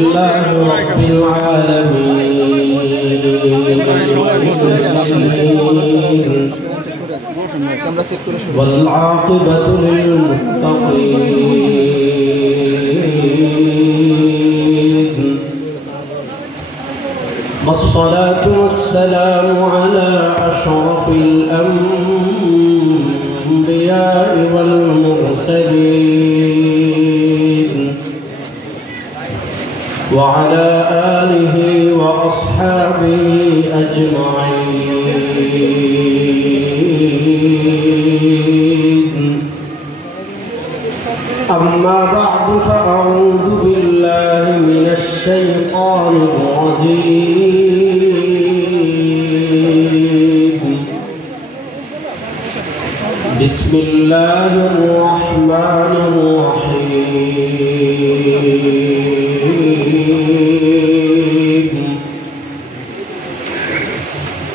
لله رب العالمين والعاقبة للمتقين والصلاة والسلام على أشرف الأنبياء والمرسلين وعلى آله وأصحابه أجمعين أما بعد فأعوذ بالله من الشيطان الرجيم بسم الله الرحمن الرحيم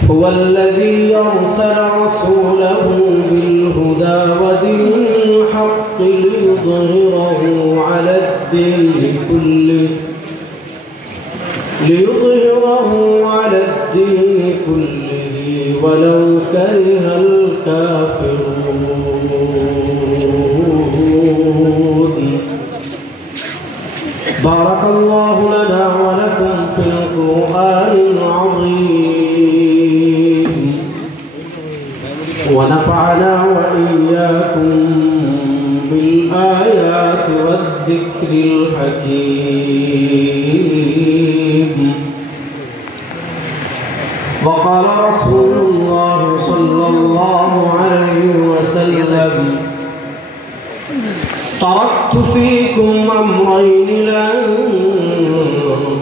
هو الذي أرسل رسوله بالهدى ودين الحق ليظهره على الدين كله ولو كره الكافرون بارك الله لنا ولكم في القرآن العظيم ونفعنا وإياكم بالآيات والذكر الحكيم وقال رسول الله صلى الله عليه وسلم تركت فيكم أمرين لن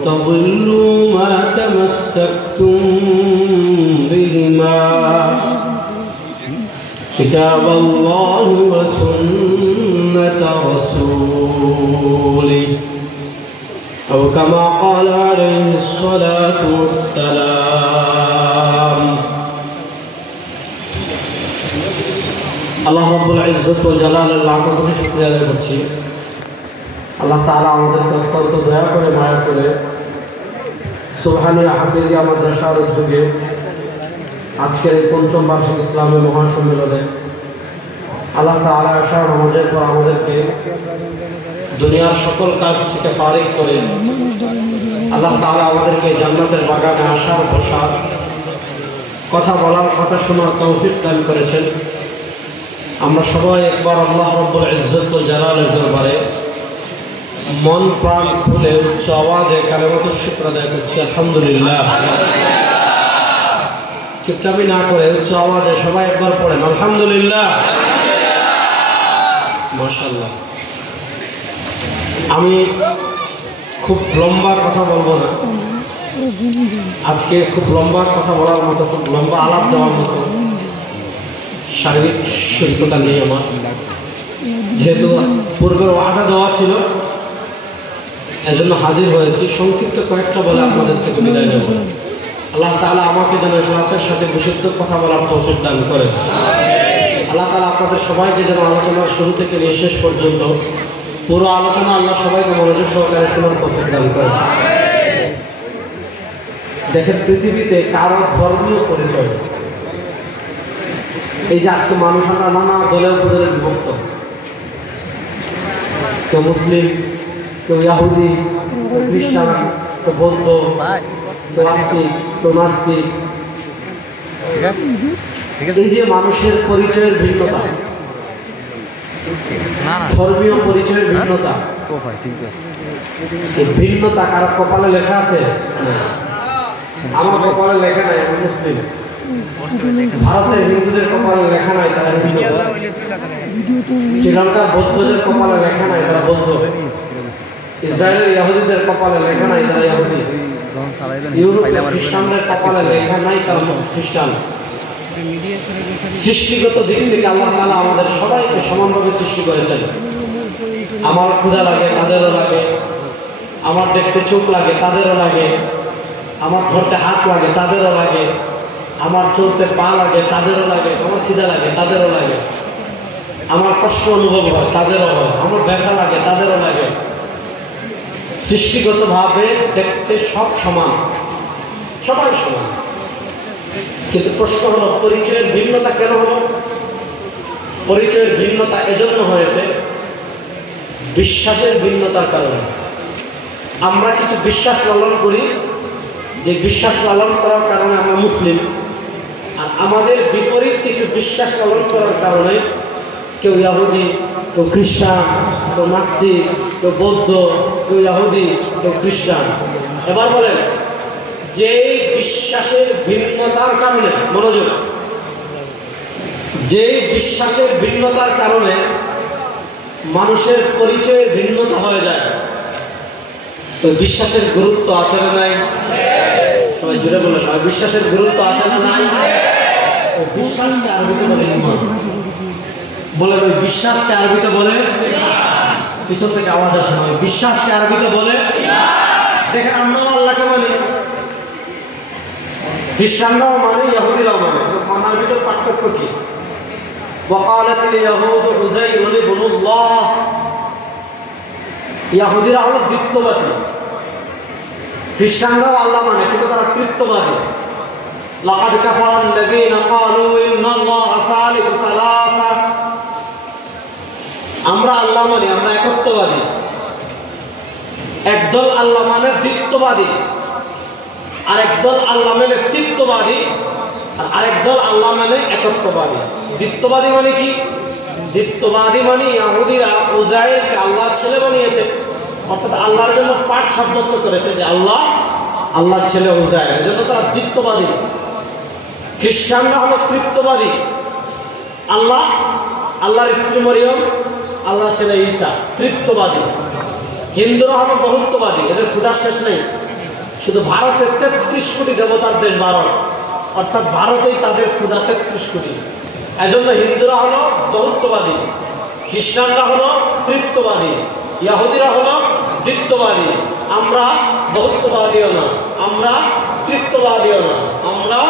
تضلوا ما تمسكتم بهما كتاب الله وسنة رسوله أو كما قال عليه الصلاة والسلام আল্লাহ রাব্বুল ইজ্জত ওয়াল জালালের লাখ কোটি শুকরিয়া আদায় করছি। আল্লাহ তাআলা আমাদেরকে অত্যন্ত দয়া করে মায়া করে সুবহানিয়া হাফিজিয়া মাদ্রাসার উদ্যোগে আজকের এই পঞ্চম বার্ষিক ইসলামী মহাসম্মেলনে আল্লাহ তাআলা আশা নামাজের পর আমাদেরকে দুনিয়ার সকল কাজ থেকে ফারিগ করে আল্লাহ তাআলা আমাদেরকে জান্নাতের বাগানে আসার বসার কথা বলার কথা শোনার তৌফিক দান করেছেন। আমরা সবাই একবার আল্লাহ রাব্বুল ইজ্জত ওয়াল জালালের দরবারে মন প্রাণ খুলে উচ্চ আওয়াজে কালেমাতুশ শুকর আদায় করছি আলহামদুলিল্লাহ। কিপটামি না করে উচ্চ আওয়াজে সবাই একবার পড়েন আলহামদুলিল্লাহ মাশাআল্লাহ। আমি খুব লম্বা কথা বলবো না আজকে, খুব লম্বা কথা বলার মতো, খুব লম্বা আলাপ দেওয়ার মতো শারীরিক সুস্থতা নেই আমার, যেহেতু পূর্বের ওয়াদা দেওয়া ছিল এজন্য হাজির হয়েছি। সংক্ষিপ্ত কয়েকটা বলে আপনাদের থেকে বিদায় নেব। আল্লাহ তাআলা আমাকে যেন ইখলাসের সাথে বিশুদ্ধ কথা বলার তৌফিক দান করেন। আল্লাহ তাআলা আপনাদের সবাইকে যেন আলোচনার শুরু থেকে নিয়ে শেষ পর্যন্ত পুরো আলোচনা আল্লাহ সবাইকে মনোযোগ সহকারে শোনার তৌফিক দান করেন। দেখেন, পৃথিবীতে কারো ধর্মীয় পরিচয়, এই যে আজকে মানুষ আমরা নানা দলে উপদলে বিভক্ত, কেউ মুসলিম, কেউ ইহুদি, কেউ খ্রিস্টান, কেউ বৌদ্ধ, কেউ আস্তিক, কেউ নাস্তিক। এই যে মানুষের পরিচয়ের ভিন্নতা, ধর্মীয় পরিচয়ের ভিন্নতা, এই ভিন্নতা কারো কপালে লেখা আছে? আমার কপালে লেখা নাই, আমি মুসলিম। ভারতের হিন্দুদের কপালে লেখা নাই, তারা হিন্দু। শ্রীলঙ্কার বৌদ্ধদের কপালে লেখা নাই, তারা বৌদ্ধ। ইসরায়েলের ইহুদিদের কপালে লেখা নাই, তারা ইহুদি। ইউরোপের খ্রিস্টানদের কপালে লেখা নাই, তারা খ্রিস্টান। সৃষ্টিগত দিক থেকে আল্লাহ তাআলা আমাদের সবাইকে সমানভাবে সৃষ্টি করেছেন। আমার ক্ষুধা লাগে, তাদেরও লাগে। আমার দেখতে চোখ লাগে, তাদেরও লাগে। আমার ধরতে হাত লাগে, তাদেরও লাগে। আমার চলতে পা লাগে, তাদেরও লাগে। আমার খিদা লাগে, তাদেরও লাগে। আমার কষ্ট অনুভব হয়, তাদেরও হয়। আমার ব্যথা লাগে, তাদেরও লাগে। সৃষ্টিগতভাবে দেখতে সব সমান, সবাই সমান। কিন্তু প্রশ্ন হলো পরিচয়ের ভিন্নতা কেন হলো? পরিচয়ের ভিন্নতা এজন্য হয়েছে বিশ্বাসের ভিন্নতার কারণে। আমরা কিছু বিশ্বাস লালন করি, যে বিশ্বাস লালন করার কারণে আমরা মুসলিম, আর আমাদের বিপরীত কিছু বিশ্বাস লালন করার কারণে কেউ ইহুদি, কেউ খ্রিস্টান, কেউ নাস্তিক, কেউ বৌদ্ধ, কেউ ইহুদি, কেউ খ্রিস্টান। এবার বলেন, যে বিশ্বাসের ভিন্নতার কারণে, মনোযোগ, যে বিশ্বাসের ভিন্নতার কারণে মানুষের পরিচয়ের ভিন্নতা হয়ে যায়, তো বিশ্বাসের গুরুত্ব আছে না নাই? সবাই জুড়ে বলে না, বিশ্বাসের গুরুত্ব আছে না নাই? বিশ্বাসকে আরবিতে বলে ঈমান। বলে ওই বিশ্বাসকে আরবিতে বলে, পিছন থেকে আওয়াজ আসে না, বিশ্বাসকে আরবিতে বলে। দেখেন আমরাও আল্লাহকে মানি, খ্রিস্টানরাও মানে, ইহুদিরাও মানে, মানার ভিতর পার্থক্য কি? ওয়াকালাতিল ইয়াহুদু উযাইরুন ইবনুল্লাহ, ইহুদিরা হলো দ্বিত্ববাদী, খ্রিস্টানরাও আল্লাহ মানে কিন্তু তারা তৃত্ববাদী। লাকাদ কাফারাল্লাযীনা ক্বালু ইন্নাল্লাহা সালিসু সালাসা, আমরা আল্লাহ মানে, আমরা একত্ববাদী। একদল আল্লাহ মানে দ্বিত্ববাদী, আরেকদল আল্লাহ মানে তৃত্ববাদী, আর আরেকদল আল্লাহ মানে একত্ববাদী। দ্বিত্ববাদী মানে কি? দ্বিত্ববাদী মানে ইহুদিরা উযাইরকে আল্লাহর ছেলে বানিয়েছে, অর্থাৎ আল্লাহর জন্য পাঠ সাব্যস্ত করেছে যে আল্লাহ আল্লাহর ছেলে উযাইর, এজন্য তারা দ্বিত্ববাদী। খ্রিস্টানরা হলো তৃত্ববাদী, আল্লাহ, আল্লাহর স্ত্রী মরিয়ম, আল্লাহর ছেলে ঈসা, তৃত্ববাদী। হিন্দুরা হলো বহুত্ববাদী, এদের ক্ষুধার শেষ নেই। শুধু ভারতের 33 কোটি দেবতার দেশ ভারত, অর্থাৎ ভারতেই তাদের ক্ষুধা 33 কোটি। এজন্য হিন্দুরা হলো বহুত্ববাদী, খ্রিস্টানরা হলো তৃত্ববাদী, ইহুদিরা হলো দ্বিত্ববাদী। আমরা বহুত্ববাদীও না, আমরা তৃত্ববাদীও না, আমরা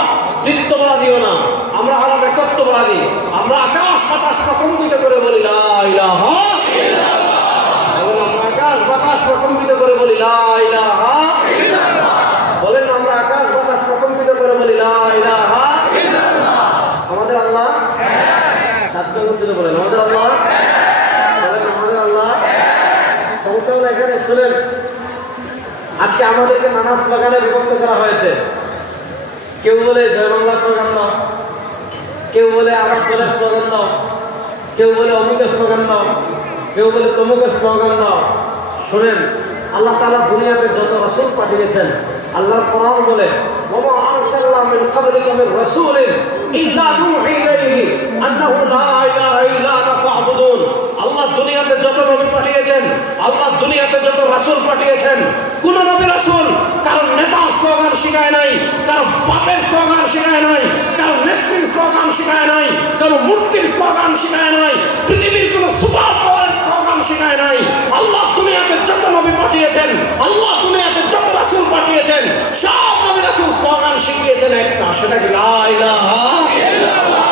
দ্বিত্ববাদীও না, আমরা হলাম একত্ববাদী। আমরা আকাশ বাতাস প্রকম্পিত করে বলি লা ইলাহা ইল্লাল্লাহ, আমরা আকাশ বাতাস প্রকম্পিত করে বলি লা ইলাহা ইল্লাল্লাহ। বলেন আমরা আকাশ বাতাস প্রকম্পিত করে বলি লা ইলাহা ইল্লাল্লাহ। আমাদের আল্লাহ বলেন, আমাদের আল্লাহ, বলেন আমাদের আল্লাহ। সমস্যা হলো এখানে শুনেন, আজকে আমাদেরকে নানা স্লোগানে বিভক্ত করা হয়েছে। কেউ বলে জয় বাংলা স্লোগান দাও, কেউ বলে আরব বলে স্লোগান দাও, কেউ বলে অমুকের স্লোগান দাও, কেউ বলে তমুকের স্লোগান দাও। শোনেন, আল্লাহ তাআলা দুনিয়াতে যত রাসূল পাঠিয়েছেন, আল্লাহর কোরআন বলে ওয়া মা আরসালনা মিন ক্বাবলিকা মির রাসূলিন ইল্লা নূহি ইলাইহি আন্নাহু লা ইলাহা ইল্লা আনা ফা'বুদুন। আল্লাহ দুনিয়াতে যত নবী পাঠিয়েছেন, আল্লাহ দুনিয়াতে যত রাসূল পাঠিয়েছেন, কোন নবী রাসূল কারো নেতার স্লোগান শিখায় নাই, কারো বাপের স্লোগান শিখায় নাই, কারো নেত্রীর স্লোগান শিখায় নাই, কারো মূর্তির স্লোগান শিখায় নাই, পৃথিবীর কোন সুপার পাওয়ার স্লোগান শিখায় নাই। আল্লাহ দুনিয়াতে যত নবী পাঠিয়েছেন, আল্লাহ দুনিয়াতে যত রাসূল পাঠিয়েছেন, সব নবী রাসূল স্লোগান শিখিয়েছেন একটা, সেটা কি লা ইলাহা ইল্লাল্লাহ।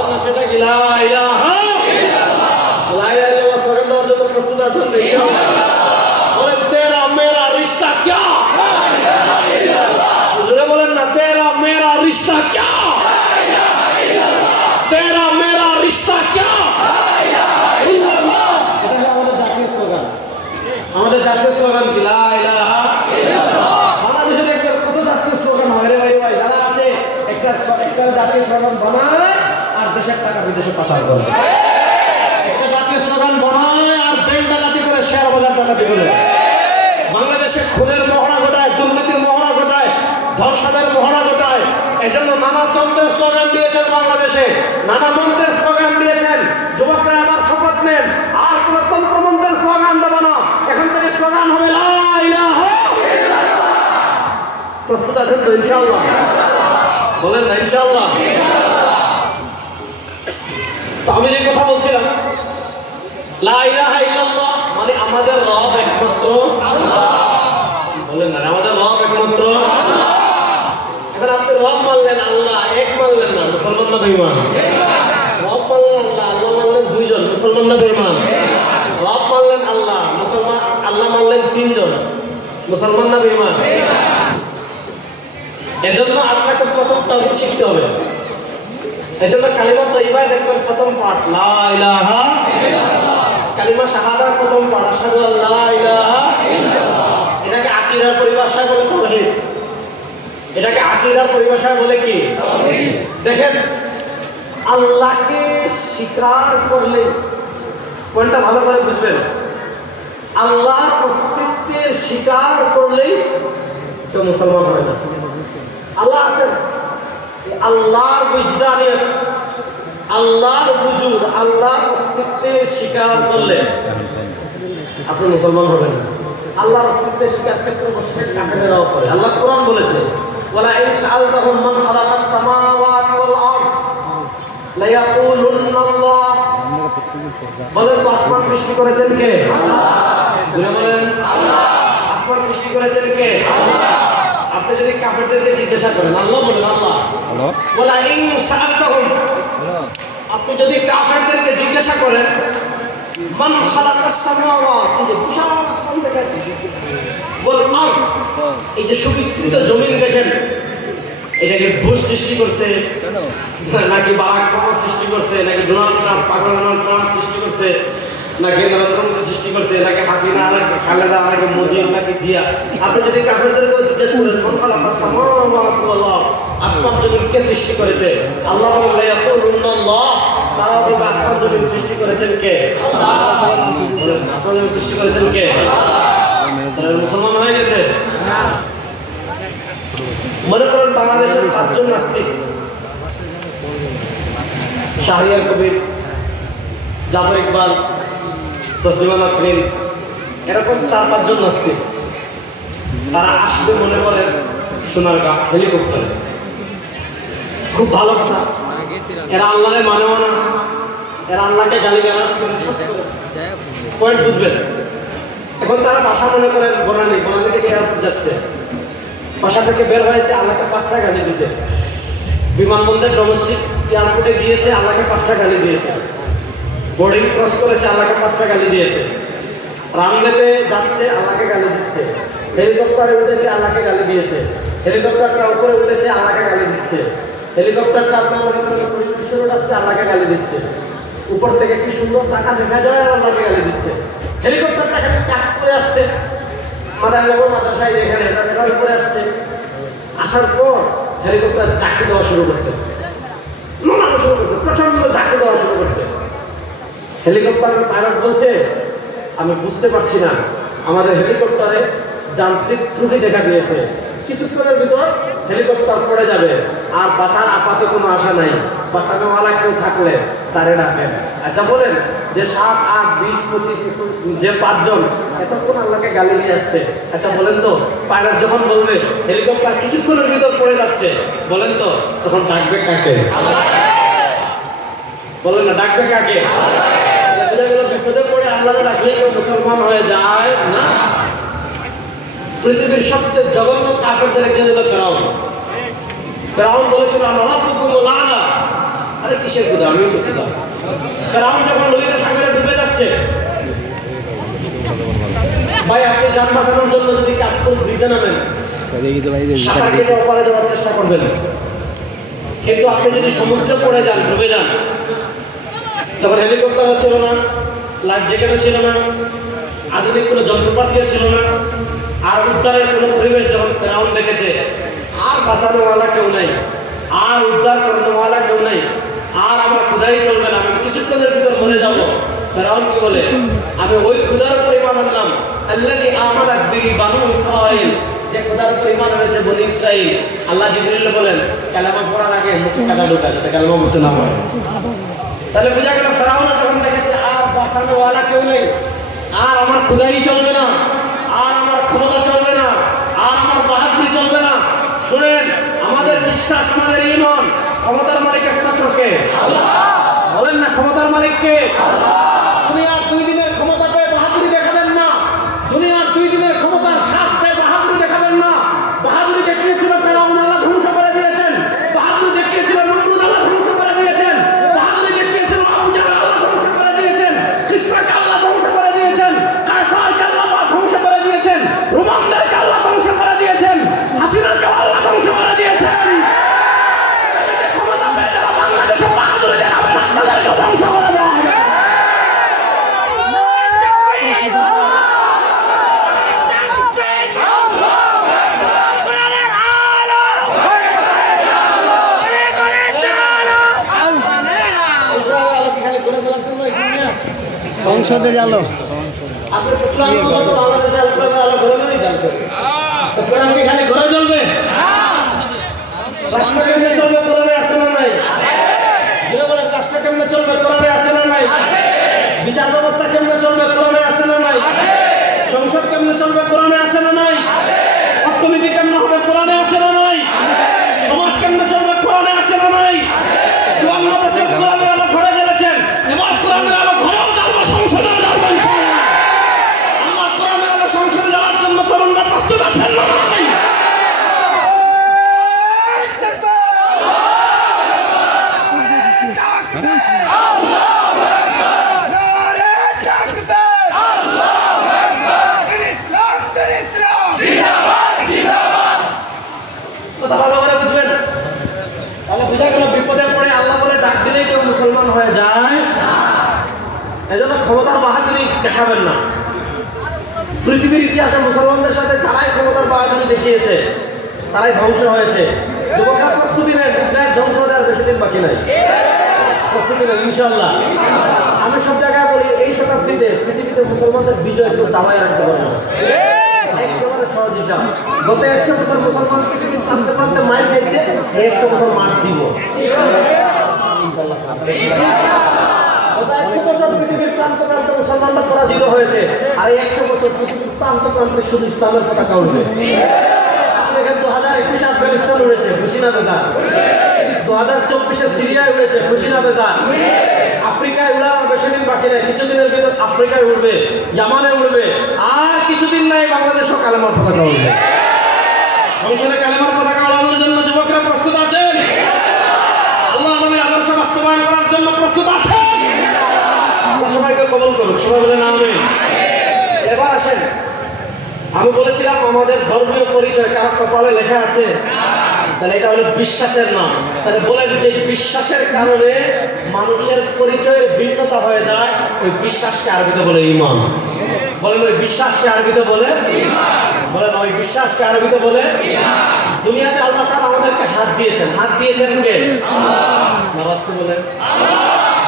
আল্লাহ সেটা কি লা ইলাহা ইল্লাল্লাহ। লা ইলাহা ইল্লাল্লাহ স্লোগান দেওয়ার জন্য প্রস্তুত আছেন? বলেন তেরা মেরা রিশতা ক্যা? লা ইলাহা ইল্লাল্লাহ। জোরে বলেন না, তেরা মেরা রিশতা ক্যা? লা ইলাহা ইল্লাল্লাহ। তেরা মেরা রিশতা ক্যা? লা ইলাহা ইল্লাল্লাহ। এটা আমাদের জাতীয় স্লোগান। আমাদের জাতীয় স্লোগান কি? লা ইলাহা ইল্লাল্লাহ। বাংলাদেশে দেখবেন কত জাতীয় স্লোগান হয় রে ভাই, ভাই যারা আছে একটা জাতীয় স্লোগান বানায় আর দেশের টাকা বিদেশে পাচার করে, একটা জাতীয় স্লোগান বানায় আর ব্যাংক ডাকাতি করে, শেয়ার বাজার ডাকাতি করে। বাংলাদেশে খুনের মহড়া ঘটায়, দুর্নীতির মহড়া ঘটায়, ধর্ষণের মহড়া ঘটায়। এজন্য নানা তন্ত্রের স্লোগান দিয়েছেন বাংলাদেশে, নানা মন্ত্রের স্লোগান দিয়েছেন। যুবকরা আবার শপথ নেন, আর কোন তন্ত্রমন্ত্রের স্লোগান দেব না, এখন থেকে স্লোগান হবে লা ইলাহা ইল্লাল্লাহ। প্রস্তুত আছেন তো ইনশাআল্লাহ? বলেন না ইনশাআল্লাহ। তো আমি যে কথা বলছিলাম, লা ইলাহা ইল্লাল্লাহ মানে আমাদের রব একমাত্র আল্লাহ। বলেন না, আমাদের রব একমাত্র আল্লাহ। এখন আপনি রব মানলেন আল্লাহ, এক মানলেন না, মুসলমান না বেঈমান? রব মানলেন আল্লাহ, আল্লাহ মানলেন দুইজন, মুসলমান না বেঈমান? রব মানলেন আল্লাহ, মুসলমান আল্লাহ মানলেন 3 জন, মুসলমান না বেঈমান? এজন্য আপনাকে প্রথম তাওহীদ শিখতে হবে। এজন্য কালিমা তাইয়্যিবা দেখবেন প্রথম পাঠ লা ইলাহা ইল্লাল্লাহ, কালিমা শাহাদা প্রথম পাঠ আশহাদু আল্লা ইলাহা ইল্লাল্লাহ। এটাকে আকীদার পরিভাষায় বলে তাওহীদ। এটাকে আকীদার পরিভাষায় বলে কি? তাওহীদ। দেখেন, আল্লাহকে স্বীকার করলে, কোনটা ভালো করে বুঝবেন, আল্লাহর অস্তিত্বের স্বীকার করলেই কেউ মুসলমান হয় না। আল্লাহ আছেন, আল্লাহর বিজদানিয়ত, আল্লাহর ওজুদ, আল্লাহর অস্তিত্বের স্বীকার করলে আপনি মুসলমান হবেন না। আল্লাহর অস্তিত্বের স্বীকার ক্ষেত্রে মুশরিক কাফেররাও করে। আল্লাহ কোরআন বলেছে, ওয়ালা ইন শাআলতাহুম মান খালাকাস সামাওয়াতি ওয়াল আরদ লা ইয়াকুলুন্নাল্লাহ, বলেন তো আসমান সৃষ্টি করেছেন কে? আল্লাহ। বলেন আল্লাহ। আসমান সৃষ্টি করেছেন কে? আল্লাহ। আপনি যদি কাফেরদেরকে জিজ্ঞাসা করেন, আল্লাহ বলেন আল্লাহ। ওয়ালা ইন শাআলতাহুম, আপনি যদি কাফেরদেরকে জিজ্ঞাসা করেন মান খালাকাস সামাওয়াতি, বিশাল আসমান দেখেন, ওয়াল আরদ, এই যে সুবিস্তৃত জমিন দেখেন, এটাকে বুশ সৃষ্টি করছে নাকি বারাক ওবামা সৃষ্টি করছে, নাকি ডোনাল্ড ট্রাম্প পাগল ডোনাল্ড ট্রাম্প সৃষ্টি করছে, নাকি নরেন্দ্র মোদী সৃষ্টি করছে, নাকি হাসিনা, নাকি খালেদা, নাকি মুজিব, নাকি জিয়া? আপনি যদি কাফেরদেরকে জিজ্ঞেস করেন মান খালাকাস সামাওয়াতি ওয়াল আরদ, আসমান জমিন কে সৃষ্টি করেছে? আল্লাহ বলেন লা ইয়াকুলুন্নাল্লাহ, তারা বলবে আসমান জমিন সৃষ্টি করেছেন কে? আল্লাহ। আসমান জমিন সৃষ্টি করেছেন কে? আল্লাহ। তাহলে মুসলমান হয়ে গেছে না? মনে করেন বাংলাদেশের 5 জন নাস্তিক, শাহরিয়ার কবির, জাফর ইকবাল, তসলিমা নাসরিন, এরকম 4-5 জন নাস্তিক, তারা আসবে মনে করেন সোনারগাঁ হেলিকপ্টারে। খুব ভালো কথা, এরা আল্লাহরে মানেও না, এরা আল্লাহকে গালিগালাজ করে। পয়েন্ট বুঝবেন? এখন তারা বাসা মনে করেন বনানী থেকে এয়ারপোর্ট যাচ্ছে, বাসা থেকে বের হয়েছে, আল্লাহকে 5টা গালি দিয়েছে। বিমানবন্দর ডোমেস্টিক এয়ারপোর্টে গিয়েছে, আল্লাহকে 5টা গালি দিয়েছে। বোর্ডিং ক্রস করেছে, আল্লাহকে 5টা গালি দিয়েছে। রানওয়েতে যাচ্ছে, আল্লাহকে গালি দিচ্ছে। হেলিকপ্টারে উঠেছে, আল্লাহকে গালি দিয়েছে। হেলিকপ্টারটা উপরে উঠেছে, আল্লাহকে গালি দিচ্ছে। হেলিকপ্টারটা আপনার মনে করেন পিছনে আসছে, আল্লাহকে গালি দিচ্ছে। উপর থেকে কি সুন্দর টাকা দেখা যায়, আর আল্লাহকে গালি দিচ্ছে। হেলিকপ্টারটা এখানে কাজ করে আসছে, মাদ্রাসায় এখানে উপরে আসছে। আসার পর হেলিকপ্টার চাকরি দেওয়া শুরু করছে, প্রচন্ড চাকরি দেওয়া শুরু করছে। হেলিকপ্টারের পাইলট বলছে, আমি বুঝতে পারছি না, আমাদের হেলিকপ্টারে যান্ত্রিক ত্রুটি দেখা দিয়েছে, কিছুক্ষণের ভিতর হেলিকপ্টার পড়ে যাবে, আর বাঁচার আপাতত কোনো আশা নাই। বাঁচানোওয়ালা কেউ থাকলে তারে ডাকেন। আচ্ছা বলেন, যে 7, 8, 20, 25 যে 5 জন এতক্ষণ আল্লাহকে গালি দিয়ে আসছে, আচ্ছা বলেন তো পাইলট যখন বলবে হেলিকপ্টার কিছুক্ষণের ভিতর পড়ে যাচ্ছে, বলেন তো তখন ডাকবে কাকে? বলেন না, ডাকবে কাকে? বিপদে পড়ে আল্লাহকে ডাকলে কেউ মুসলমান হয়ে যায় না। পৃথিবীর সবচেয়ে জঘন্য কাফেরদের একজন হলো ফেরাউন। ফেরাউন বলেছিল আল্লাহ, আরে কিসের কথা আমি বুঝতে পারি। ফেরাউন যখন নদীর সাগরে ডুবে যাচ্ছে, ভাই আপনি যান বাঁচানোর জন্য যদি কাপড় দিতে নামেন, সাঁতার কেটে ওপারে যাওয়ার চেষ্টা করবেন, কিন্তু আপনি যদি সমুদ্রে পড়ে যান, ডুবে যান, তখন হেলিকপ্টারও ছিল না, লাইফ জ্যাকেটও ছিল না, আধুনিক কোনো যন্ত্রপাতিও ছিল না, আর উদ্ধারের কোনো পরিবেশ যখন ফেরাউন দেখেছে, আর বাঁচানোওয়ালা কেউ নাই, আর উদ্ধার করানোওয়ালা কেউ নাই, আর আমার ক্ষুধাই চলবে না, আমি কিছুক্ষণের ভিতর মরে যাবো। ফেরাউন কি বলে, আমি ওই ক্ষুধার পরিমাণ আনলাম আল্লাযী আমানাত বিহি বানু ইসরাঈল, যে ক্ষুধার পরিমাণ হয়েছে বনি ইসরাঈল। আল্লাহ জিবরিল বলেন কালেমা পড়ার আগে মুখে কাদা ঢোকা, যাতে কালেমা পড়তে না হয়। তাহলে বোঝা গেল ফেরাউন যখন দেখেছে আর বাঁচানোওয়ালা কেউ নেই, আর আমার ক্ষুধাই চলবে না, আর আমার ক্ষমতা চলবে না, আর আমার বাহাদুরি চলবে না। শুনেন, আমাদের বিশ্বাস, আমাদের ঈমান, ক্ষমতার মালিক একমাত্র কে? আল্লাহ। বলেন না, ক্ষমতার মালিক কে? আল্লাহ। দুনিয়ার 2 দিনের ক্ষমতা পেয়ে বাহাদুরি দেখাবেন না, দুনিয়ার 2 দিনের ক্ষমতার স্বাদ পেয়ে বাহাদুরি দেখাবেন না। বাহাদুরি দেখিয়েছিল ফেরাউন, আল্লাহ ধ্বংস করে দিয়েছেন। বাহাদুরি দেখিয়েছিল নমরুদ, আল্লাহ ধ্বংস করে দিয়েছেন। বাহাদুরি দেখিয়েছিল আবু জাহল, আল্লাহ ধ্বংস করে দিয়েছেন। কিসরাকে আল্লাহ ধ্বংস করে দিয়েছেন। কায়সারকে আল্লাহ ধ্বংস সংসদে গেল আপনি বাংলাদেশে আলো ঘরে ঘরেই জ্বলছে, কোরআন কি খালি ঘরে জ্বলবে? রাষ্ট্র কেমনে চলবে কোরআনে আছে না নাই? রাষ্ট্র কেমনে চলবে কোরআনে আছে না নাই? বিচার ব্যবস্থা কেমনে চলবে কোরআনে আছে না নাই? সংসদ কেমনে চলবে কোরআনে আছে না নাই? অর্থনীতি কেমনে হবে কোরআনে আছে না নাই? সমাজ কেমনে চলবে কোরআনে আছে না নাই? 54 বছর কোরআনের আলো ঘরে জ্বলেছেন, এবার কোরআনের আলো ঘরেও জ্বলবে, সংসদেও জ্বলবে। আল্লাহ কোরআনের আলো সংসদে জ্বলার জন্য তরুণরা প্রস্তুত আছেন না নাই? মুসলমান হয়ে যায়, এজন্য ক্ষমতার বাহাদুরি দেখাবেন না। পৃথিবীর ইতিহাসে মুসলমানদের সাথে যারাই ক্ষমতার বাহাদুরি দেখিয়েছে তারাই ধ্বংস হয়েছে। যুবকরা প্রস্তুতি নেন, ধ্বংস দেওয়ার বেশি দিন বাকি নাই, প্রস্তুতি নেন ইনশাল্লাহ। আমি সব জায়গায় বলি, এই শতাব্দীতে পৃথিবীতে মুসলমানদের বিজয় একটু দাবায় রাখতে পারবো না, একেবারে সহজ হিসাব। গত 100 বছর মুসলমান পৃথিবী টানতে টানতে মার খেয়েছে, 100 বছর মার দিব। 100 বছর পৃথিবীর প্রান্ত প্রান্ত মুসলমানরা পরাজিত হয়েছে, আর 100 বছর পৃথিবীর প্রান্ত প্রান্তে শুধু ইসলামের পতাকা উঠবে। 2021 আফগানিস্তান উড়েছে, খুশি না বেদার? 2024 সিরিয়ায় উড়েছে, খুশি না বেদার? আফ্রিকায় উড়ার বেশি দিন বাকি নেই, কিছুদিনের ভিতর আফ্রিকায় উঠবে, জামানে উঠবে, আর কিছুদিন নাই বাংলাদেশও কালেমার পতাকা উঠবে। সংসদে কালেমার পতাকা উড়ানোর জন্য যুবকরা প্রস্তুত আছেন? আল্লাহ নবীর আদর্শ বাস্তবায়ন করার জন্য প্রস্তুত আছেন? সবাইকে কবুল করুন, সবাই বলেন আমিন। এবার আসেন, আমি বলেছিলাম আমাদের ধর্মীয় পরিচয় কারো কপালে লেখা আছে, তাহলে এটা হলো বিশ্বাসের নাম। তাহলে বলেন যে বিশ্বাসের কারণে মানুষের পরিচয়ের ভিন্নতা হয়ে যায়, ওই বিশ্বাসকে আরবিতে বলে ঈমান। বলেন ওই বিশ্বাসকে আরবিতে বলে ঈমান। বলেন ওই বিশ্বাসকে আরবিতে বলে ঈমান। দুনিয়াতে আল্লাহ তাআলা আমাদেরকে হাত দিয়েছেন, হাত দিয়েছেন কে? আল্লাহ। নারাজ বলেন আল্লাহ।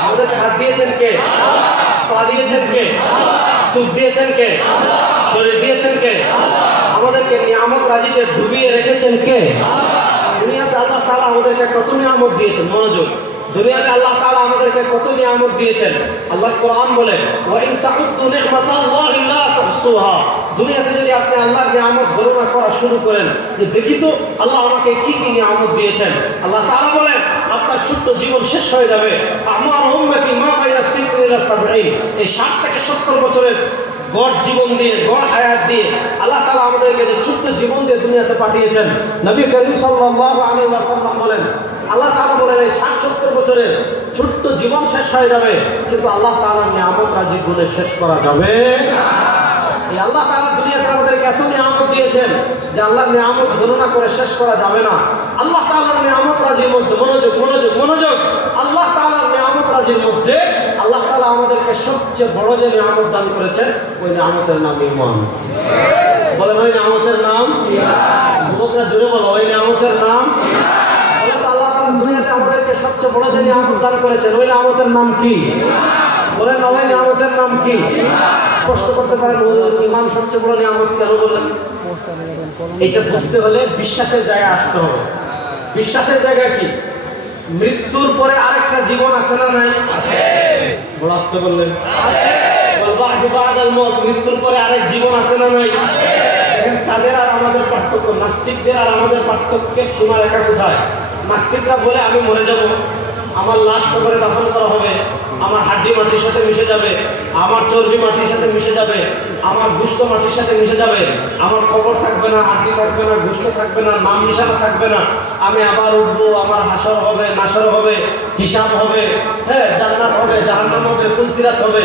আমাদেরকে হাত দিয়েছেন কে? আল্লাহ। পা দিয়েছেন কে? আল্লাহ। চোখ দিয়েছেন কে? আল্লাহ। শরীর দিয়েছেন কে? আল্লাহ। আমাদেরকে নিয়ামত রাজিতে ডুবিয়ে রেখেছেন কে? আল্লাহ। দুনিয়াতে আল্লাহ তাআলা আমাদেরকে কত নিয়ামত দিয়েছেন, মনোযোগ। দুনিয়াতে আল্লাহ তাআলা আমাদেরকে কত নিয়ামত দিয়েছেন। আল্লাহ কোরআন বলে, ওয়া ইন তাউদ্দু নি'মাতাল্লাহি লা তুহসুহা। দুনিয়াতে যদি আপনি আল্লাহর নিয়ামত গণনা করা শুরু করেন, যে দেখি তো আল্লাহ আমাকে কি কি নিয়ামত দিয়েছেন, আল্লাহ তাআলা বলেন আপনার ছোট্ট জীবন শেষ হয়ে যাবে। আমার উম্মতি মা বাইনা সিদ্দিন ইলা 70, এই 60 থেকে 70 বছরের গড় জীবন দিয়ে, গড় হায়াত দিয়ে আল্লাহ তাআলা আমাদেরকে যে ছোট্ট জীবন দিয়ে দুনিয়াতে পাঠিয়েছেন। নবী করিম সাল্লাল্লাহু আলাইহি ওয়াসাল্লাম বলেন, আল্লাহ তাআলা বলেন এই 60-70 বছরের ছোট্ট জীবন শেষ হয়ে যাবে, কিন্তু আল্লাহ তাআলার নিয়ামত রাজি গুণে শেষ করা যাবে না। এই আল্লাহ তাআলা দুনিয়াতে আমাদেরকে এত নিয়ামত দিয়েছেন যে আল্লাহর নিয়ামত গণনা করে শেষ করা যাবে না। আল্লাহ তাআলার নিয়ামত রাজির মধ্যে, মনোযোগ মনোযোগ মনোযোগ, আল্লাহ তাআলার নিয়ামত রাজির মধ্যে আল্লাহ তাআলা আমাদেরকে সবচেয়ে বড় যে নিয়ামত দান করেছেন, ওই নিয়ামতের নাম ঈমান। বলেন ওই নিয়ামতের নাম ঈমান। যুবকরা জোরে বলো, ওই নিয়ামতের নাম ঈমান। বলেন আল্লাহ তাআলা দুনিয়াতে আমাদেরকে সবচেয়ে বড় যে নিয়ামত দান করেছেন, ওই নিয়ামতের নাম কি? বলেন ওই নিয়ামতের নাম কি? প্রশ্ন করতে পারেন, ঈমান সবচেয়ে বড় নিয়ামত কেন বললেন? এটা বুঝতে হলে বিশ্বাসের জায়গায় আসতে হবে। বিশ্বাসের জায়গা কি? মৃত্যুর পরে আরেকটা জীবন আছে না নাই? আছে। বড় আসতে বললেন আছে। মৃত্যুর পরে আরেক জীবন আছে না নাই? আছে। দেখেন তাদের আর আমাদের পার্থক্য, নাস্তিকদের আর আমাদের পার্থক্যের সীমারেখা কোথায়? নাস্তিকরা বলে আমি মরে যাব, আমার লাশ কবরে দাফন করা হবে, আমার হাড্ডি মাটির সাথে মিশে যাবে, আমার চর্বি মাটির সাথে মিশে যাবে, আমার গোশত মাটির সাথে মিশে যাবে, আমার কবর থাকবে না, হাড্ডি থাকবে না, গোশত থাকবে না, নাম নিশানা থাকবে না, আমি আবার উঠবো, আমার হাসর হবে, নাসর হবে, হিসাব হবে, হ্যাঁ জান্নাত হবে, জাহান্নাম হবে, ফুলসিরাত হবে।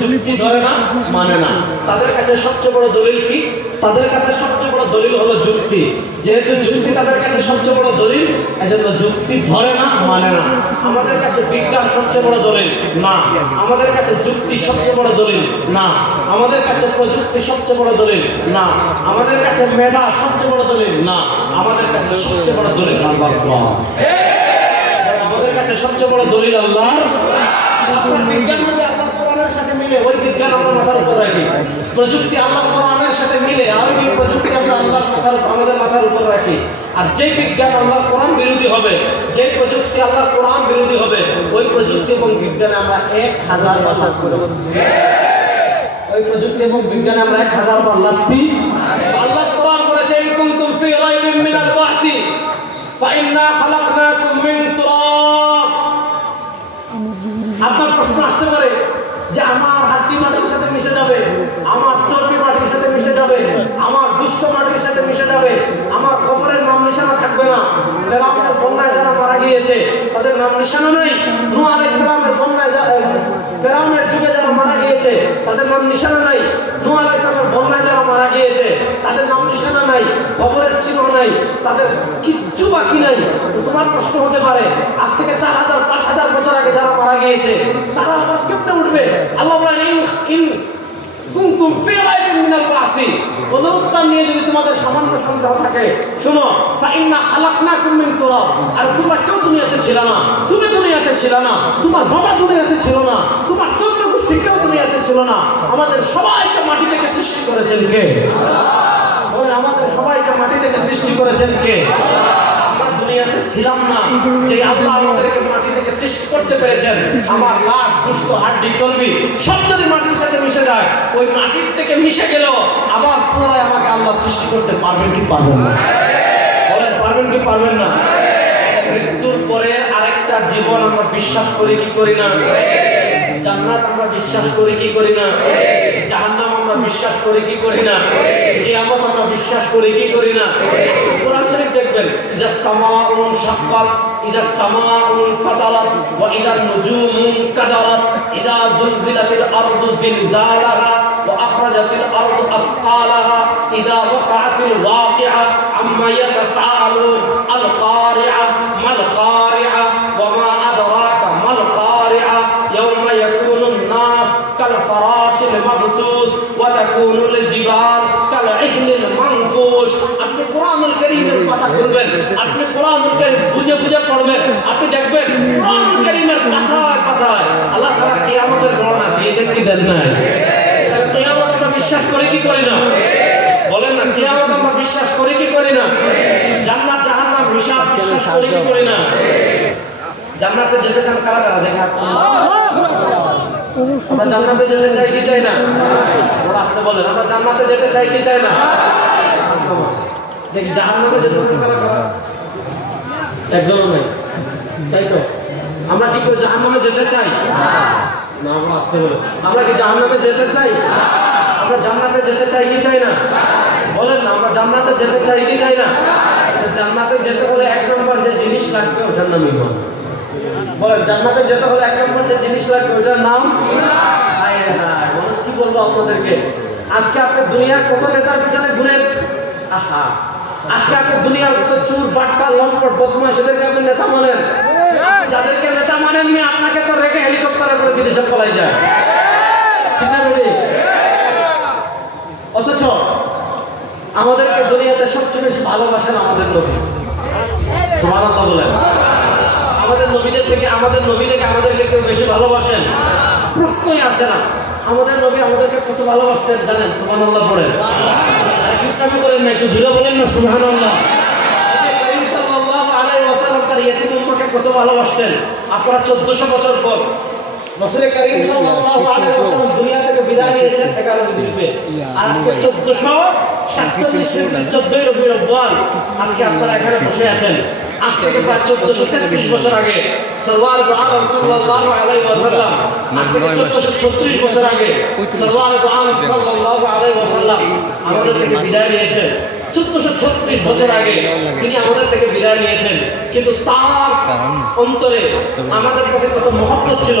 যুক্তি ধরে না, মানে না। তাদের কাছে সবচেয়ে বড় দলিল কি? তাদের কাছে সবচেয়ে বড় দলিল হলো যুক্তি। যেহেতু যুক্তি তাদের কাছে সবচেয়ে বড় দলিল, এজন্য যুক্তি ধরে না, মানে না। আমাদের কাছে বিজ্ঞান সবচেয়ে বড় দলিল না, আমাদের কাছে যুক্তি সবচেয়ে বড় দলিল না, আমাদের কাছে প্রযুক্তি সবচেয়ে বড় দলিল না, আমাদের কাছে মেধা সবচেয়ে বড় দলিল না, আমাদের কাছে সবচেয়ে বড় দলিল আল্লাহ। আমাদের কাছে সবচেয়ে বড় দলিল আল্লাহ। বিজ্ঞান মধ্যে আল্লাহ কোরআনের সাথে মিলে ওই বিজ্ঞান আমরা মাথার উপর রাখি। প্রযুক্তি আল্লাহর কোরআনের সাথে মিলে আর ওই প্রযুক্তি আমরা আমাদের মাথার উপর রাখি। আর যে বিজ্ঞান আল্লাহর কোরআন বিরোধী হবে, যে প্রযুক্তি আল্লাহর কোরআন বিরোধী হবে, ওই প্রযুক্তি এবং বিজ্ঞানে আমরা 1000 বার লাথি করব। ওই প্রযুক্তি এবং বিজ্ঞানে আমরা 1000 বার লাথি। আল্লাহ কোরআন বলেছে ইন কুনতুম ফি রাইবিন মিনাল বাসি ফাইন্না খালাকনাকুম মিন তুরাব। আপনার প্রশ্ন আসতে পারে যে আমার হাড্ডি মাটির সাথে মিশে যাবে, আমার চর্বি মাটির সাথে মিশে যাবে, আমার দুষ্ট মাটির সাথে মিশে যাবে, আমার কবরের নাম নিশানা থাকবে না। ফেরাউনের বন্যায় যারা মারা গিয়েছে তাদের নাম নিশানা নেই। নূহ আলাইহিস সালামের বন্যায় ফেরাউনের যুগে যারা মারা গিয়েছে তাদের নাম নিশানা নাই। নূহ আলাইহিস সালামের বন্যায় যারা মারা গিয়েছে তাদের নাম নিশানা নাই, কবরের চিহ্ন নাই, তাদের কিচ্ছু বাকি নাই। তোমার প্রশ্ন হতে পারে আজ থেকে 4000 5000 বছর আগে যারা মারা গিয়েছে তারা আবার কেমনে উঠবে? আল্লাহ বলেন ইন কুনতুম ফি রাইবিন মিনাল বাসি। উত্তর নিয়ে যদি তোমাদের সামান্য সন্দেহ থাকে, শোনো, ফাইন্না খালাকনাকুম মিন তুরাব। আর তোমরা কেউ দুনিয়াতে ছিল না, তুমি দুনিয়াতে ছিল না, তোমার বাবা দুনিয়াতে ছিল না, তোমার 14 গোষ্ঠী কেউ দুনিয়াতে ছিল না। আমাদের সবাইকে মাটি থেকে সৃষ্টি করেছেন কে? বলেন, আমাদের সবাইকে মাটি থেকে সৃষ্টি করেছেন কে? আমরা দুনিয়াতে ছিলাম না, যে আল্লাহ আমাদেরকে মাটি থেকে সৃষ্টি করতে পেরেছেন। আমার লাশ, গোশত, হাড্ডি, চর্বি সব যদি মাটির সাথে মিশে যায়, ওই মাটির থেকে মিশে গেল আবার পুনরায় আমাকে আল্লাহ সৃষ্টি করতে পারবেন কি পারবেন না? বলেন, পারবেন কি পারবেন না? মৃত্যুর পরে আরেকটা জীবন আমরা বিশ্বাস করি কি করি না? জান্নাত আমরা বিশ্বাস করি কি করি না? জাহান্নাম আমরা বিশ্বাস করি কি করি না? কিয়ামত আমরা বিশ্বাস করি কি করি না? কোরআন শরীফ দেখবেন, ইজা সামাউন শাক্কাত, ইজা সামাউন ফাতারাত, ওয়া ইদান নুজুমু কাদারাত, ইদা যুলজিলাতিল আরদু জিলজালাহা, ওয়া আখরাজাতিল আরদু আসকালাহা, ইদা ওয়াকাআতিল ওয়াকিআ, আম্মা ইয়াতাসাআলুন, আল কারিআ, মাল কারিআ, ওয়া মা আদরাকা মাল কারিআ, ইয়াওমা ইয়াকুনুন নাস কাল ফারাশিল মাবসুস, ওয়া তাকুনুল জিবাল কাল ইহলিল মানফুশ। আপনি কোরআনুল কারীমের কথা বলবেন, আপনি কোরআনুল কারীম বুঝে বুঝে পড়বেন, আপনি দেখবেন কোরআনুল কারীমের কথায় কথায় আল্লাহ তাআলা কিয়ামতের বর্ণনা দিয়েছেন কি দেন নাই? কিয়ামত আমরা বিশ্বাস করি কি করি না? বলেন না, কিয়ামত আমরা বিশ্বাস করি কি করি না? জান্নাত জাহান্নাম হিসাব বিশ্বাস করি কি করি না? জান্নাতে যেতে চান কারা কারা? দেখা আমরা জান্নাতে যেতে চাই কি চাই না? ওরা আসতে বলেন, আমরা জান্নাতে যেতে চাই কি চাই না? দেখি জাহান্নামে যেতে চান কারা কারা? একজনও নাই, তাই তো? আমরা কি করে জাহান্নামে যেতে চাই না? আমরা আসতে বলে, আমরা কি জাহান্নামে যেতে চাই? আমরা জান্নাতে যেতে চাই কি চাই না? বলেন না, আমরা জান্নাতে যেতে চাই কি চাই না? জান্নাতে যেতে হলে 1 নম্বর যে জিনিস লাগবে ওটার নাম ঈমান। বলেন, জান্নাতে যেতে হলে 1 নম্বর যে জিনিস লাগবে ওটার নাম? হায় হায়, মানুষ কি বলবো আপনাদেরকে? আজকে আপনি দুনিয়ার কত নেতার পিছনে ঘুরেন, আহা, আজকে আপনি দুনিয়ার চুর, বাটপা, লম্পট, বদমাশ এদেরকে আপনি নেতা মানেন। যাদেরকে নেতা মানেননি আপনাকে তো রেখে হেলিকপ্টারে করে বিদেশে পলাই যায়, ঠিক না? অথচ আমাদেরকে দুনিয়াতে সবচেয়ে বেশি ভালোবাসেন আমাদের নবী। সুবহানাল্লাহ বলেন। আমাদের নবীদের থেকে আমাদেরকে কেউ বেশি ভালোবাসেন? প্রশ্নই আসে না। আমাদের নবী আমাদেরকে কত ভালোবাসতেন জানেন? সুবহানাল্লাহ পড়েন। আর কিতাবে করেন না, একটু জোরে বলেন না সুবহানাল্লাহ। নবী সাল্লাল্লাহু আলাইহি ওয়াসাল্লাম তার ইয়েতিম উম্মতকে কত ভালোবাসতেন। আপনারা 1400 বছর পর রাসূল কারীম সাল্লাল্লাহু আলাইহি ওয়াসাল্লাম দুনিয়া থেকে বিদায় নিয়েছেন 11 রবিউল। আর আজকে 1447 14ই রবিউল আউয়াল, আজকে আপনারা এখানে বসে আছেন। আজ থেকে প্রায় 1433 বছর আগে সরওয়ার দু আলম সাল্লাল্লাহু আলাইহি ওয়াসাল্লাম, আজ থেকে 1436 বছর আগে সরওয়ার দু আলম সাল্লাল্লাহু আলাইহি ওয়াসাল্লাম আমাদের থেকে বিদায় নিয়েছেন। 1436 বছর আগে তিনি আমাদের থেকে বিদায় নিয়েছেন, কিন্তু তার অন্তরে আমাদের প্রতি কত মহব্বত ছিল,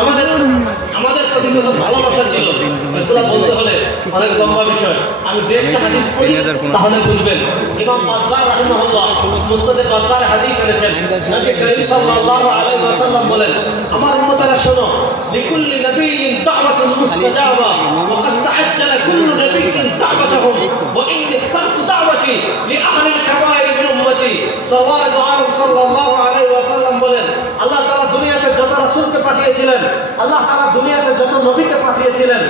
আমাদের প্রতি কত ভালোবাসা ছিল, এগুলো বলতে হলে অনেক লম্বা বিষয়। আমি একটা হাদিস পড়ি তাহলে বুঝবেন। ইমাম বাজ্জার রাহিমাহুল্লাহ মুসনাদে বাজ্জার হাদিস এনেছেন। নবী করিম সাল্লাল্লাহু আলাইহি ওয়াসাল্লাম বলেন, আমার উম্মতেরা শোনো, লিকুল্লি নাবিয়্যিন দাওয়াতুন মুস্তাজাবা ওয়া ক্বাদ তাআজ্জালা কুল্লু নাবিয়্যিন দাওয়াতাহুম ওয়া ইন্নী ইখতারতু দাওয়াতি লিআহলিল কাবায়ের মিন উম্মতি। সরওয়ার দু আলম সাল্লাল্লাহু আলাইহি ওয়াসাল্লাম বলেন, আল্লাহ তাআলা দুনিয়াতে যত যত রাসূলকে পাঠিয়েছিলেন, আল্লাহ তাআলা দুনিয়াতে যত নবীকে পাঠিয়েছিলেন,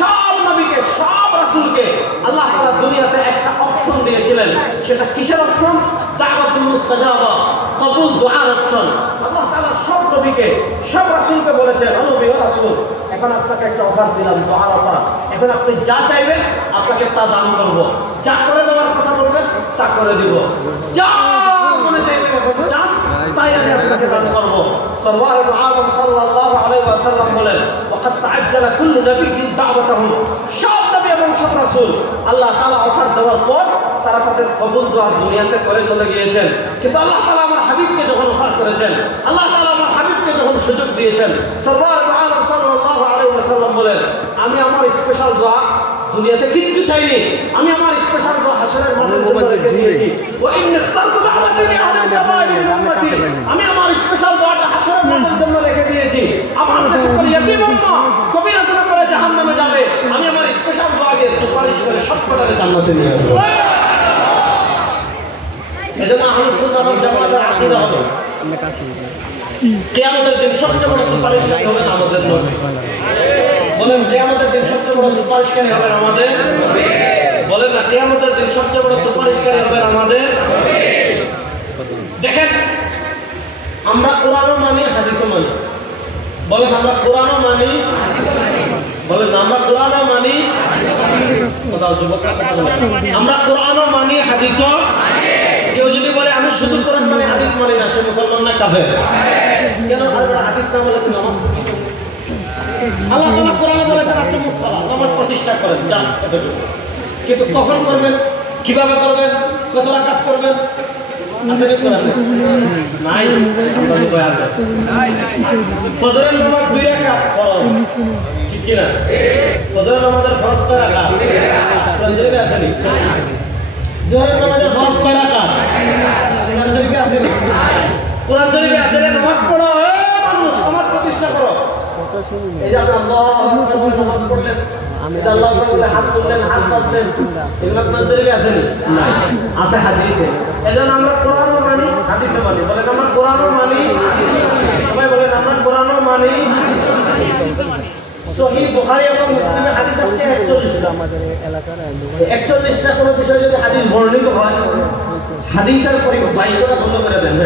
সব নবীকে সব রাসূলকে আল্লাহ তাআলা দুনিয়াতে একটা অপশন দিয়েছিলেন। সেটা কিসের অপশন? দাওয়াতুল মুস্তাজাবা, কবুল দুআর অপশন। আল্লাহ তাআলা সব নবীকে সব রাসূলকে বলেছেন, ও নবী ও রাসূল, এখন আপনাকে একটা অফার দিলাম, দুআর অফার। এখন আপনি যা চাইবেন আপনাকে তা দান করব, যা করে দেওয়ার কথা বলবেন তা করে দিব, যা মনে চাইবেন এখন চান তাই আমি আপনাকে দান করব। সাল্লাল্লাহু আলাইহি ওয়াসাল্লাম বলেন, ওয়াকাদ তাআজ্জালা কুল্লু নাবিয়্যিন দাওয়াতাহু, সব নবী এবং সব রাসূল আল্লাহ তাআলা অফার দেওয়ার পর তারা তাদের কবুল দোয়া দুনিয়াতে করে চলে গিয়েছেন। কিন্তু আল্লাহ তাআলা আমার হাবিবকে যখন অফার করেছেন, আল্লাহ তাআলা আমার হাবিবকে যখন সুযোগ দিয়েছেন, সাল্লাল্লাহু আলাইহি ওয়াসাল্লাম বলেন, আমি আমার স্পেশাল দোয়া দুনিয়াতে কিচ্ছু চাইনি, আমি আমার স্পেশাল দোয়া হাসরের মাঠের জন্য রেখে দিয়েছি। ওয়া ইন্নাস্তারতু দাওয়াতানি আলা জাবালি উম্মতি, আমি আমার স্পেশাল দোয়াটা হাসরের মাঠের জন্য রেখে দিয়েছি। আমার দেশে কোন ইয়তীম উম্মাহ কবিরা গুনাহ করে জাহান্নামে যাবে, আমি আমার স্পেশাল দোয়াকে সুপারিশ করে সবকটাকে জান্নাতে নিয়ে আসব। এজন্য আহলে সুন্নাহ ওয়াল জামাতের আকীদা হলো কিয়ামতের দিন সবচেয়ে বড় সুপারিশকারী হবেন আমাদের নবী। বলেন কিয়ামতের দিন সবচেয়ে বড় সুপারিশকারী হবেন আমাদের নবী। বলেন না, কিয়ামতের দিন সবচেয়ে বড় সুপারিশকারী হবেন আমাদের নবী। দেখেন, আমরা কোরআনও মানি, হাদিসও মানি। বলেন আমরা কোরআনও মানি, বলেন আমরা কোরআনও মানি, আমরা কোরআনও মানি, হাদিসও। কেউ যদি বলে আমি শুধু কোরআন মানি হাদিস মানি না, সে মুসলমান না কাফের? কেন? হাদিস না বলে তুমি নামাজ পড়তে পারো? আল্লাহ তাআলা কোরআনে বলেছেন আকিমুস সালাত, নামাজ প্রতিষ্ঠা করেন, জাস্ট এতটুকু। কিন্তু কখন করবেন, কিভাবে করবেন, কত রাকাত করবেন আছে কি কোরআনে? নাই। আপনাদের কই আছে? ফজরের নামাজ 2 রাকাত ফরজ, ঠিক কি না? ফজরের নামাজের ফরজ কয় রাকাত? কোরআন শরীফে আছে নি? জোহরের নামাজের ফরজ কয় রাকাত? কোরআন শরীফে আছে নি? কোরআন শরীফে আছে না? নামাজ পড়ো, মানুষ নামাজ প্রতিষ্ঠা করো। এই যে আপনি আল্লাহু আকবার নামাজ পড়লেন, এটা আল্লাহু আকবার বলে হাত তুললেন, হাত পাতলেন, এগুলো কোরআন শরীফে আছে নি? নাই, আছে হাদিসে। এজন্য আমরা কোরআনও মানি, হাদিসও মানি। বলেন আমরা কোরআনও মানি, সবাই বলেন আমরা কোরআনও মানি। সহিহ বুখারী এবং মুসলিমে হাদিস আছে 41টা। আমাদের এলাকার 41টা কোন বিষয় যদি হাদিস বর্ণিত হয়, হাদিসের পরিভাষাটা বন্ধ করে দেন।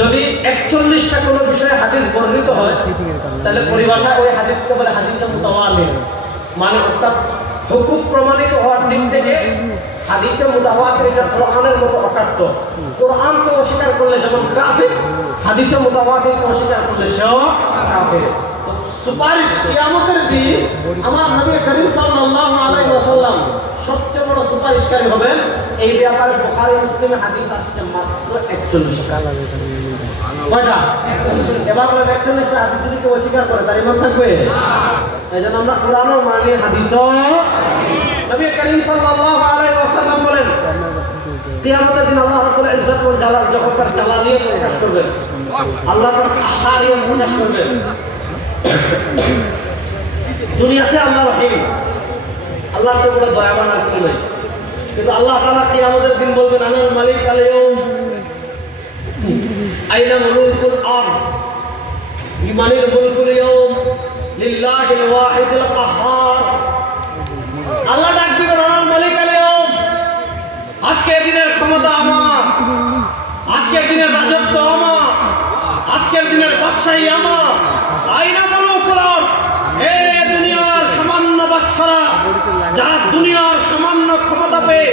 যদি 41টা কোন বিষয়ে হাদিস বর্ণিত হয়, তাহলে পরিভাষা ওই হাদিসকে বলে হাদিসে মুতাওয়াতির, মানে অর্থাৎ হুকুম প্রমাণিত হওয়ার দিক থেকে হাদিসে মুতাওয়াতির এটা কোরআনের মতো অকাট্য। কোরআনকে অস্বীকার করলে যেমন কাফির, হাদিসে মুতাওয়াতিরকে অস্বীকার করলে সেও কাফির। সুপারিশ কিয়ামতের দিন আমার নবী করিম সাল্লাল্লাহু আলাইহি ওয়াসাল্লাম সবচেয়ে বড় সুপারিশকারী হবেন। এই ব্যাপারে বুখারী মুসলিমে হাদিস আসছে মাত্র 41টা। কয়টা? এবার বলেন 41টা হাদিস যদি কেউ অস্বীকার করে তার ঈমান থাকবে? এইজন্য আমরা কোরআনও মানি, হাদিসও। নবী করিম সাল্লাল্লাহু আলাইহি ওয়াসাল্লাম বলেন, কিয়ামতের দিন আল্লাহ রাব্বুল ইজ্জত ওয়াল জালাল যখন তার জালালিয়ত প্রকাশ করবেন, আল্লাহ তার কাহারিয়ত প্রকাশ করবেন। দুনিয়াতে আল্লাহ রহিম, আল্লাহর চেয়ে বড় দয়াবান আর কেউ নেই। কিন্তু আল্লাহ তাআলা কিয়ামতের দিন বলবেন, আনাল মালিক আল ইয়াউম আইনা মুলকুল আরদ, লিমানিল মুলকুল ইয়াউম লিল্লাহিল ওয়াহিদিল কাহ্হার। আল্লাহ ডাক দিবেন, আনাল মালিক আল ইয়াউম, আজকের দিনের ক্ষমতা আমার, আজকের দিনের রাজত্ব আমার, আজকের দিনের বাদশাহী আমার। আইনা মুলকুল আরদ, হে দুনিয়ার সামান্য বাচ্চারা, যারা দুনিয়ার সামান্য ক্ষমতা পেয়ে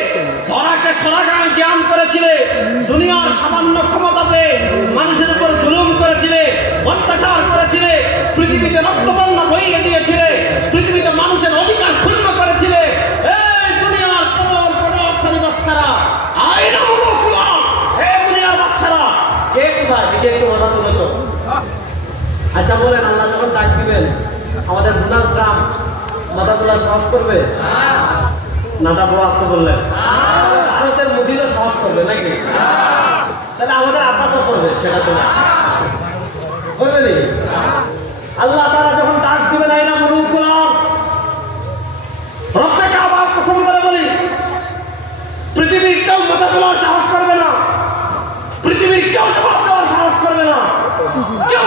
ধরাকে সরাগায় জ্ঞান করেছিলে, দুনিয়ার সামান্য ক্ষমতা পেয়ে মানুষের উপর জুলুম করেছিলে, অত্যাচার করেছিলে, পৃথিবীতে রক্তবন্যা বইয়ে দিয়েছিলে, পৃথিবীতে মানুষের অধিকার ক্ষুণ্ণ করেছিলে, এই দুনিয়ার প্রভাবশালী বাচ্চারা, আইনা মুলকুল আরদ, হে দুনিয়ার বাচ্চারা, কে কোথায়? দিকে একটু মাথা তুলে তো। আচ্ছা বলেন, আল্লাহ যখন ডাক দিবেন আমাদের ডোনাল্ড ট্রাম্প মাথা তোলার সাহস করবে? নাটা বড় আসতে বললেন। ভারতের মোদিরও সাহস করবে নাকি? তাহলে আমাদের আপাতত করবে, সেটা তো করবে নি। আল্লাহ তাআলা যখন ডাক দিবেন, আইনা মুলকুল আরদ, রব্বে কাবার কসম করে বলি, পৃথিবীর কেউ মাথা তোলার সাহস করবে না, পৃথিবীর কেউ জবাব দেওয়ার সাহস করবে না, কেউ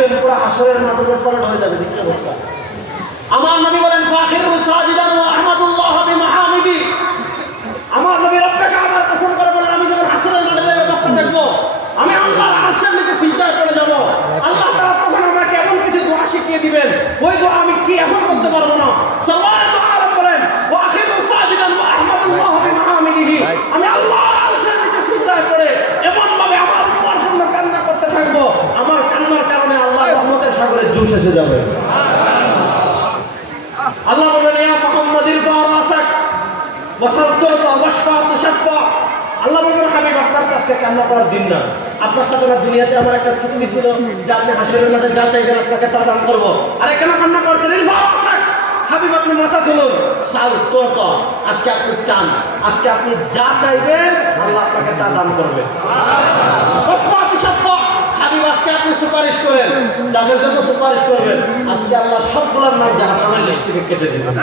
দিবেন পুরো হাসরের মাঠে পলট হয়ে যাবে ঠিক অবস্থা। আমার নবী বলেন ফাখিরু সাজিদান ওয়া আহমাদুল্লাহ বিমাহামিদি। আমার নবী রব্বে কাবার কসম করে বলেন আমি যখন হাসরের মাঠে যাই অবস্থা দেখবো আমি আল্লাহর আরশের নিচে সিজদায় পড়ে যাব। আল্লাহ তাআলা তখন আমাকে এমন কিছু দোয়া শিখিয়ে দিবেন ওই দোয়া আমি কি এখন করতে পারবো না। সাল্লাল্লাহু আলাইহি বলেন ফাখিরু সাজিদান ওয়া আহমাদুল্লাহ বিমাহামিদি। আমি আল্লাহর আরশের নিচে সিজদায় পড়ে এমন ভাবে আমার তোমার জন্য কান্না করতে থাকবো আমার কান্নার কারণে আল্লাহর রহমতের সাগরে জুস এসে যাবে। আল্লাহ বলেন ইয়া মুহাম্মদ ইরফা রাসাক ওয়াসাদদুকা ওয়াশফা তুশফা। আল্লাহ বলেন হাবিব আপনার কাছে কান্না করার দিন না। আপনার সাথে দুনিয়াতে আমার একটা চুক্তি ছিল যে আপনি হাসরের মাঠে যা চাইবেন আপনাকে তা দান করব। আরে কেন কান্না করছেন? ইরফা রাসাক হাবিব আপনি মাথা তুলুন সাল তো আজকে আপনি চান আজকে আপনি যা চাইবেন আল্লাহ আপনাকে তা দান করবে। ওয়াশফা তুশফা হাবিব আজকে আপনি সুপারিশ করেন যাদের জন্য সুপারিশ করবেন আজকে আল্লাহ সবগুলোর নাম জাহান্নামের লিস্ট থেকে কেটে দিবেন।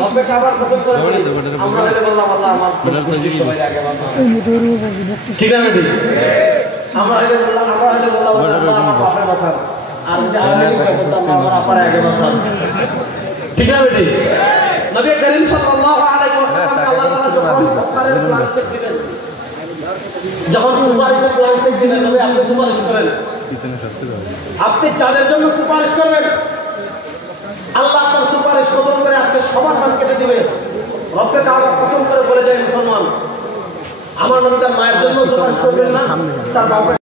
রব্বে কাবার কসম করে বলি আমরা হলে বললাম আল্লাহ আমার সময় আগে বাঁচান ঠিক আছে ঠিক আমরা হলে বললাম আল্লাহ আমার পাশে বাঁচান আর যদি আগে বলতাম আমার আপার আগে বাঁচান ঠিক আছে ঠিক। নবী করিম সাল্লাল্লাহু আলাইহি ওয়াসাল্লাম আল্লাহ তাআলা যখন বখারের প্ল্যান চেক দিবেন যখন সুপারিশের প্ল্যান চেক দিবেন তবে আপনি সুপারিশ করেন আপনি যাদের জন্য সুপারিশ করবেন আল্লাহ আপনার সুপারিশ কবুল করে আজকে সবার নাম কেটে দিবে। রব্বে কাবার কসম করে বলে যায় মুসলমান আমার নবী তার মায়ের জন্য সুপারিশ করবেন না তার বাবা